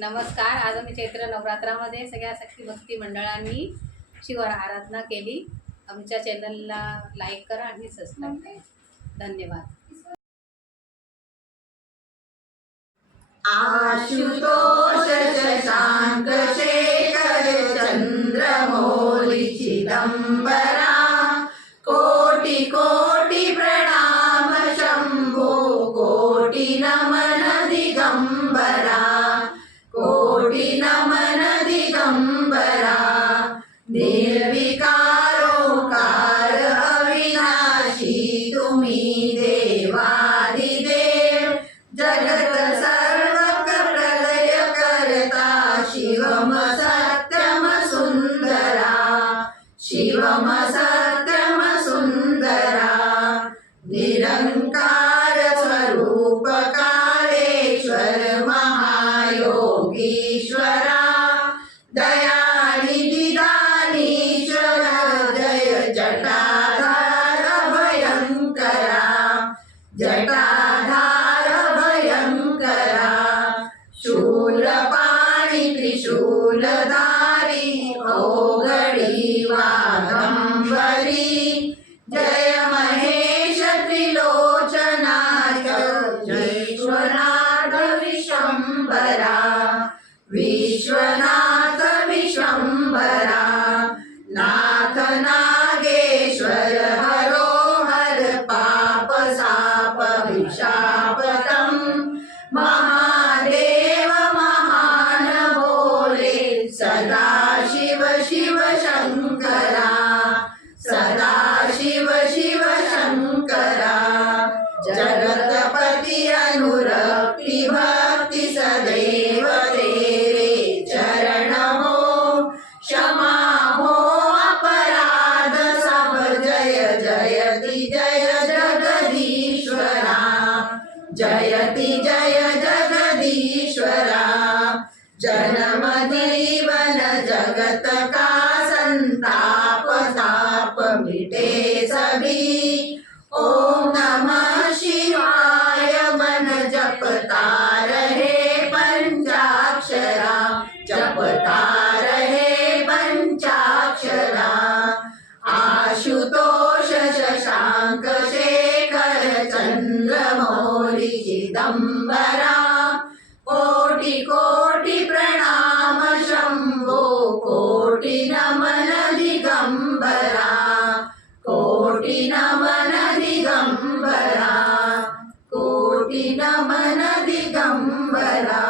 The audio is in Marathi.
नमस्कार. आज आम्ही चैत्र नवरात्रामध्ये सगळ्या शक्ती भक्ती मंडळांनी शिव आराधना केली. आमच्या चॅनलला लाईक करा आणि सबस्क्राईब करा. धन्यवाद. आशुतोष शशांक शेखर चंद्रमौली चिदंबरा कोटि कोटि प्रणाम शंभो कोटि नमन दिगंबरा कोटि नमन दिगंबरा निर्विकारोकार अविनाशी तुम्ही देवादिदेव जगत शिवम सत्यम सुंदरा शिवम सत्यम सुंदरा निरंकार स्वरूप कालेश्वर महायोगीश्वरा दयानिधि दानीश्वर जय जटाधार भयंकरा जटाधार भयंकरा शूलपाणि त्रिशूलधारी ओगड़ी वागंबरी जय महेश त्रिलोचनाथ विश्वनाथ विश्वंभरा विश्वनाथ विश्वंभरा नाथ नागेश्वर हरो हर पाप साप विशापतम महादेव महान भोले सदा शिव शिव शंकरा सदा शिव शिव शंकरा जगतपति अनुरक्ति भक्ति सदैव तेरे चरण हो क्षमा हो अपराध सब जय जयति जय जगदीश्वरा जयति जय जगदीश्वरा जन्म जीवन जगत का संताप ताप मिटे सभी ओम नमः शिवाय मन जपता रहे पंचाक्षरा जपता रहे पंचाक्षरा आशुतोष शशांक शेखर चंद्रमौली चिदंबरा कोटि कोटि प्रणाम शंभो कोटि नमन दिगंबरा कोटि नमन दिगंबरा कोटि नमन दिगंबरा।